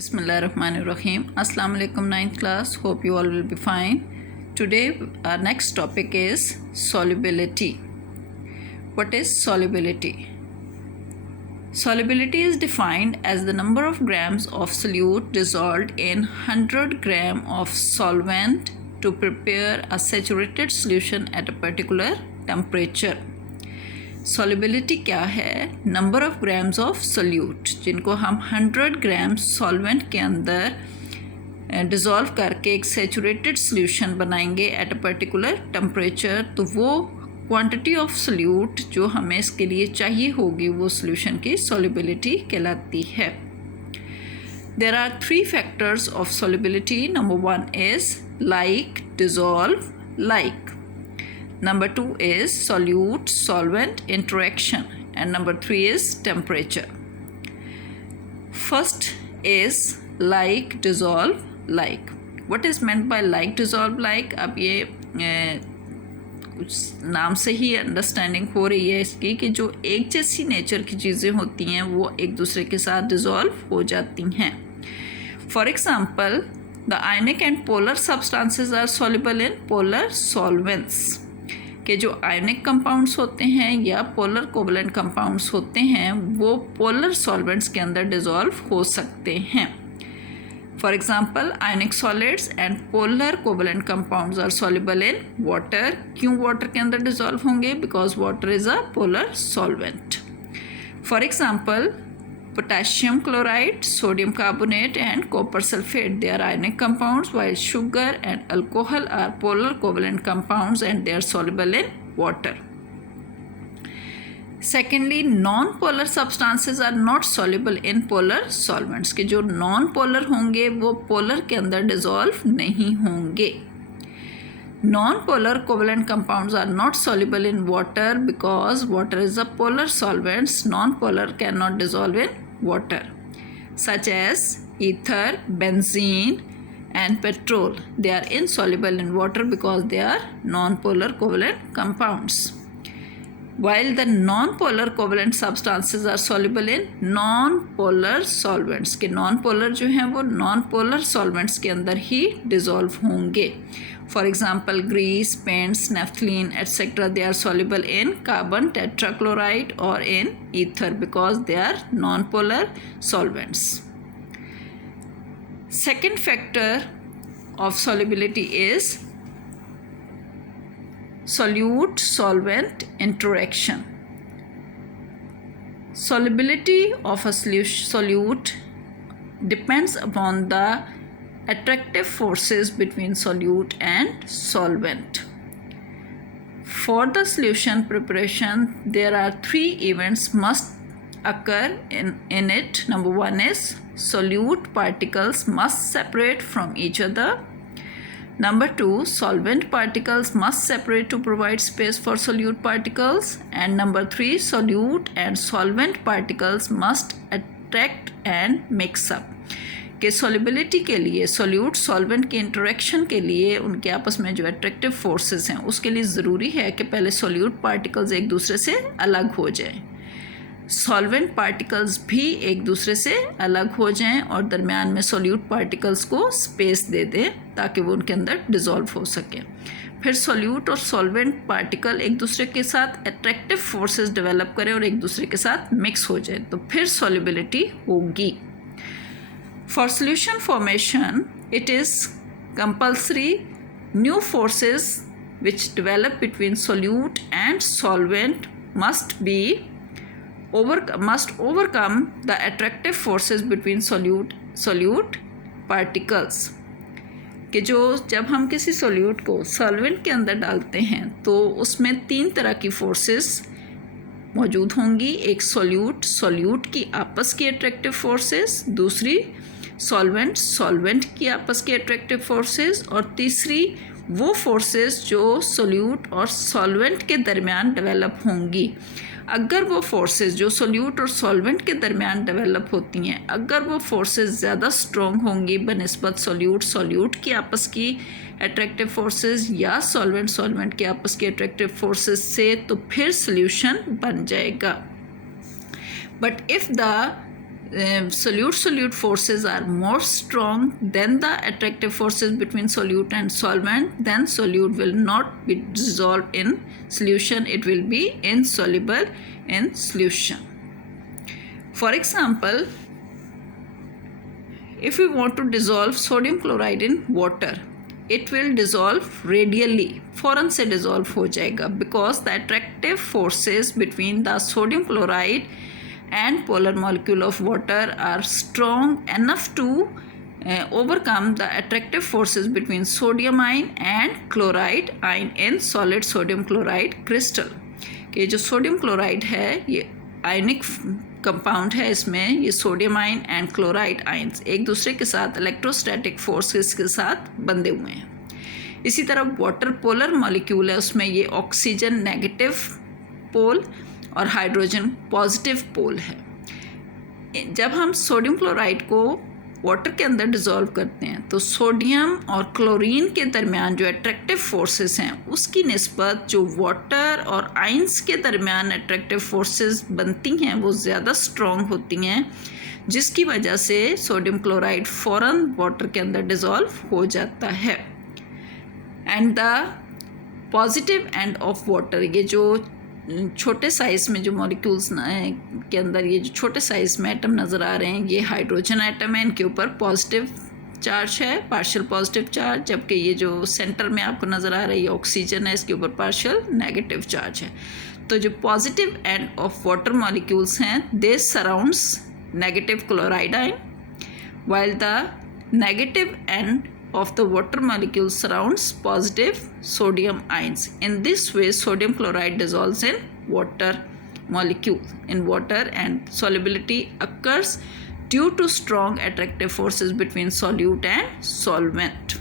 Bismillahirrahmanirrahim. Assalamu alaikum 9th class. Hope you all will be fine. Today our next topic is solubility. What is solubility? Solubility is defined as the number of grams of solute dissolved in 100 gram of solvent to prepare a saturated solution at a particular temperature. Solubility क्या है? Number of grams of solute जिनको हम 100 ग्राम solvent के अंदर dissolve करके एक saturated solution बनाएंगे at a particular temperature, तो वो क्वांटिटी ऑफ सोल्यूट जो हमें इसके लिए चाहिए होगी वो सोल्यूशन की सॉलिबिलिटी कहलाती है. There are 3 factors of solubility. Number 1 is like, dissolve, like. Number 2 is solute-solvent interaction, and number 3 is temperature. First is like, dissolve, like. What is meant by like, dissolve, like? अब ये कुछ नाम से ही understanding हो रही है इसकी कि जो एक जैसी नेचर की चीज़ें होती हैं वो एक दूसरे के साथ डिज़ोल्व हो जाती हैं. For example, the ionic and polar substances are soluble in polar solvents. के जो आयनिक कंपाउंड्स होते हैं या पोलर कोवलेंट कंपाउंड्स होते हैं वो पोलर सॉल्वेंट्स के अंदर डिज़ोल्व हो सकते हैं. For example, ionic solids and polar covalent compounds are soluble in water. क्यों वाटर के अंदर डिज़ोल्व होंगे? Because water is a polar solvent. For example, potassium chloride, sodium carbonate and copper sulfate, they are ionic compounds, while sugar and alcohol are polar covalent compounds and they are soluble in water. Secondly, non-polar substances are not soluble in polar solvents. कि जो non-polar होंगे वो polar के अंदर dissolve नहीं होंगे. Non-polar covalent compounds are not soluble in water because water is a polar solvent. Non-polar cannot dissolve in water, such as ether, benzene and petrol. They are insoluble in water because they are non-polar covalent compounds. While the non-polar covalent substances are soluble in non-polar solvents. के non-polar जो हैं वो non-polar solvents के अंदर ही dissolve होंगे. For example, grease, paints, naphthalene, etc. They are soluble in carbon tetrachloride or in ether because they are non-polar solvents. Second factor of solubility is solute-solvent interaction. Solubility of a solute depends upon the attractive forces between solute and solvent. For the solution preparation, there are 3 events must occur in it. Number 1 is solute particles must separate from each other. Number 2, solvent particles must separate to provide space for solute particles. And number 3, solute and solvent particles must attract and mix up. कि solubility के लिए, solute solvent के interaction के लिए उनके आपस में जो अट्रैक्टिव फोर्सेस हैं उसके लिए ज़रूरी है कि पहले सोल्यूट पार्टिकल्स एक दूसरे से अलग हो जाएं, सॉल्वेंट पार्टिकल्स भी एक दूसरे से अलग हो जाएं और दरमियान में सोल्यूट पार्टिकल्स को स्पेस दे दें ताकि वो उनके अंदर डिज़ोल्व हो सकें. फिर सोल्यूट और सॉल्वेंट पार्टिकल एक दूसरे के साथ अट्रैक्टिव फोर्सेस डेवलप करें और एक दूसरे के साथ मिक्स हो जाए तो फिर सॉलिबिलिटी होगी. For solution formation, it is compulsory new forces which develop between solute and solvent must overcome the attractive forces between solute particles. कि जो जब हम किसी solute को solvent के अंदर डालते हैं तो उसमें 3 तरह की forces मौजूद होंगी. एक solute की आपस की attractive forces, दूसरी सॉल्वेंट की आपस की अट्रैक्टिव फोर्सेस और तीसरी वो फोर्सेस जो सोल्यूट और सॉल्वेंट के दरमियान डेवलप होंगी. अगर वो फोर्सेस जो सोल्यूट और सॉल्वेंट के दरमियान डेवलप होती हैं, अगर वो फोर्सेस ज़्यादा स्ट्रॉन्ग होंगी बनिस्बत सोल्यूट की आपस की अट्रैक्टिव फोर्सेस या सॉल्वेंट की आपस की अट्रैक्टिव फोर्सेस से, तो फिर सोल्यूशन बन जाएगा. But if the solute forces are more strong than the attractive forces between solute and solvent, then solute will not be dissolved in solution, it will be insoluble in solution. For example, if we want to dissolve sodium chloride in water, it will dissolve radially, फौरन से dissolve हो जाएगा, because the attractive forces between the sodium chloride and polar molecule of water are strong enough to overcome the attractive forces between sodium ion and chloride ion in solid sodium chloride crystal. कि जो sodium chloride है ये ionic compound है, इसमें ये sodium ion and chloride ions एक दूसरे के साथ इलेक्ट्रोस्टैटिक फोर्सेस के साथ बंधे हुए हैं। इसी तरह वाटर पोलर मॉलिक्यूल है, उसमें ये ऑक्सीजन नेगेटिव पोल और हाइड्रोजन पॉजिटिव पोल है। जब हम सोडियम क्लोराइड को वाटर के अंदर डिज़ोल्व करते हैं तो सोडियम और क्लोरीन के दरमियान जो अट्रैक्टिव फोर्सेस हैं उसकी निस्बत जो वाटर और आइंस के दरमियान अट्रैक्टिव फोर्सेस बनती हैं वो ज़्यादा स्ट्रॉन्ग होती हैं, जिसकी वजह से सोडियम क्लोराइड फ़ौरन वाटर के अंदर डिज़ोल्व हो जाता है। And the positive end of water, ये जो छोटे साइज़ में जो मॉलिक्यूल्स के अंदर ये जो छोटे साइज़ में एटम नज़र आ रहे हैं ये हाइड्रोजन एटम है, इनके ऊपर पॉजिटिव चार्ज है, पार्शियल पॉजिटिव चार्ज, जबकि ये जो सेंटर में आपको नज़र आ रहा है ये ऑक्सीजन है, इसके ऊपर पार्शियल नेगेटिव चार्ज है। तो जो positive end of water molecules हैं they surrounds negative chloride ion, while the negative end of the water molecule surrounds positive sodium ions. In this way, sodium chloride dissolves in water molecule in water, and solubility occurs due to strong attractive forces between solute and solvent.